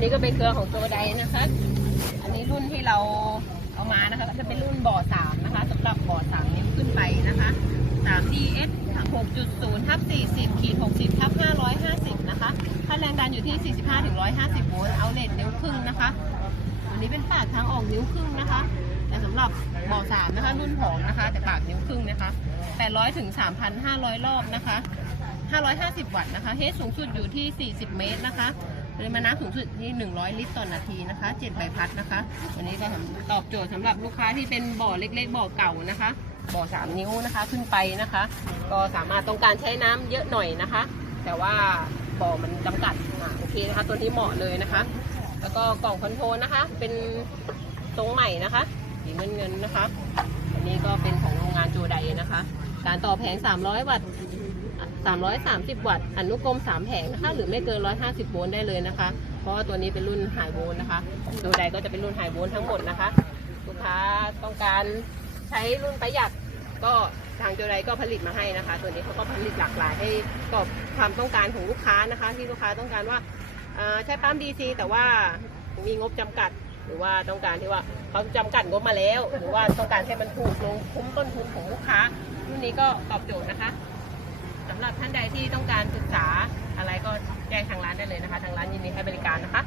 นนี้ก็เป็นเครือของตัวใดนะคะ อันนี้รุ่นที่เราเอามานะคะก็จะเป็นรุ่นบ่อสามนะคะสำหรับบ่อสามนิ้วขึ้นไปนะคะ 3DS 6.0ทับ40ขีด60ทับ550นะคะค่าแรงดันอยู่ที่45ถึง150โวลต์เอาเลทนิ้วครึ่งนะคะ อันนี้เป็นปากทางออกนิ้วครึ่งนะคะ แต่สำหรับบ่อสามนะคะรุ่นผองนะคะ แต่ปากนิ้วครึ่งนะคะ800ถึง3,500รอบนะคะ550วัตต์นะคะ เฮดสูงสุดอยู่ที่40เมตรนะคะ ปริมาณน้ำสูงสุดที่ 100 ลิตรต่อนาทีนะคะ7ใบพัดนะคะอันนี้ก็ตอบโจทย์สำหรับลูกค้าที่เป็นบ่อเล็กๆ บ่อเก่านะคะ บ่อ 3 นิ้วนะคะขึ้นไปนะคะ ก็สามารถต้องการใช้น้ำเยอะหน่อยนะคะ แต่ว่าบ่อมันจำกัดอะโอเคนะคะ ตัวนี้เหมาะเลยนะคะ แล้วก็กล่องคอนโทรลนะคะ เป็นทรงใหม่นะคะสีเงินเงินๆนะคะ อันนี้ก็เป็นของโรงงานโจไดนะคะ การต่อแผง 300 วัตต์ 330 วัตต์ อนุกรม 3 แผงนะคะ หรือไม่เกิน 150 โวลต์ได้เลยนะคะ เพราะว่าตัวนี้เป็นรุ่นไฮโวลต์นะคะโจไดก็จะเป็นรุ่นไฮโวลต์ทั้งหมดนะคะ ลูกค้าต้องการใช้รุ่นประหยัดก็ทางโจไดก็ผลิตมาให้นะคะ ตัวนี้เขาก็ผลิตหลากหลายให้ตอบความต้องการของลูกค้านะคะ ที่ลูกค้าต้องการว่าใช้ปั๊ม DC แต่ว่ามีงบจำกัด หรือว่าต้องการที่ว่าเขาจำกัดงบมาแล้ว หรือว่าต้องการให้มันถูกลงคุ้มต้นทุนของลูกค้ารุ่นนี้ก็ตอบโจทย์นะคะ ที่ต้องการศึกษาอะไรก็แจ้งทางร้านได้เลยนะคะ ทางร้านยินดีให้บริการนะคะ